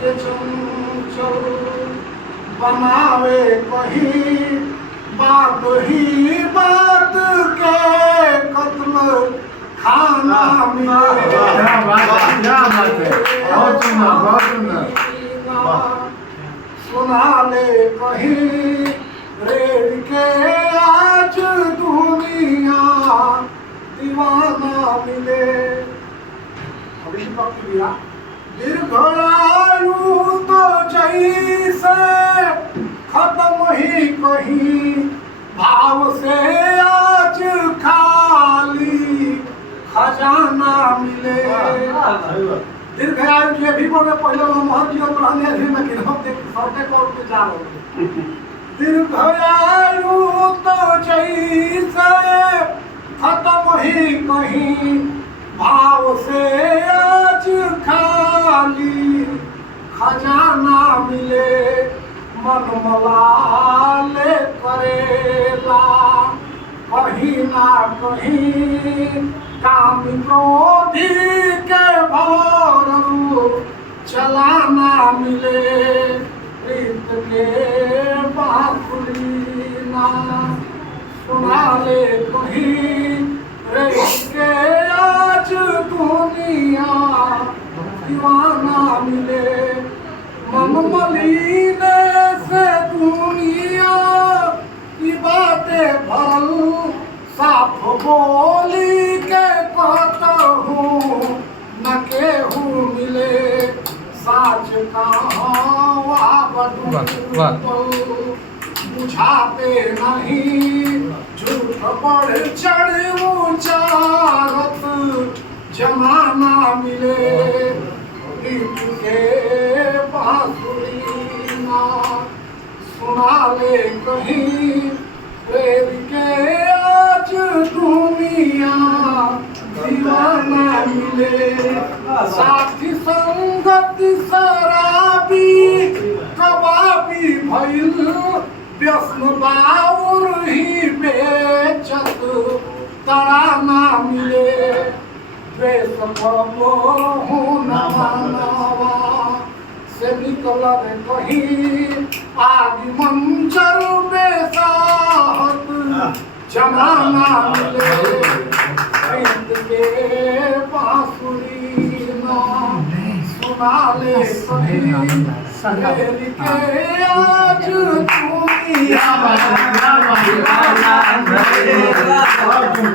के चंचल बनावे कहीं बात ही बात के कत्ल खाना मिले। क्या बात है, बहुत सुंदर। सुना ले कहीं रेड़ के आज दुनिया दीवाना मिले। अभी बाकी दिया दीर्घायु तो जैसे खत्म ही कहीं भाव से आज खाली खजाना मिले। दीर्घायु के भी बोले पहले महर जीवन रहने भी मैं गिरह देख सौटे को के जा रहे। दीर्घायु तो जैसे खत्म ही कहीं भाव से आज खाली खजाना मिले। मन मलाले करेला कहीं ना कहीं काम क्रोधी के भौरू चलाना मिले। प्रीत के बांसुरी ना सुना ले कहीं रेत के आज दुनिया दीवाना मिले। मन मलीने से दुनिया की बातें भरल साफ बोली के कहता हूँ न केहू मिले। साच कहाँ बुझाते नहीं झूठ बढ़ चढ़ ऊंचारत जमाना मिले। गीत के बांसुरी ना सुना ले कहीं प्रेम के आज दुनिया दीवाना मिले। साथी संगत शराबी कबाबी भइल व्यसन बाउर ही बेचत तराना मिले। द्वेष नवा से निकल कहीं आदि मंजर बेसाहत जमाना मिले। प्रीत के बांसुरी ना सुना ले कहीं शहर के आज दुनिया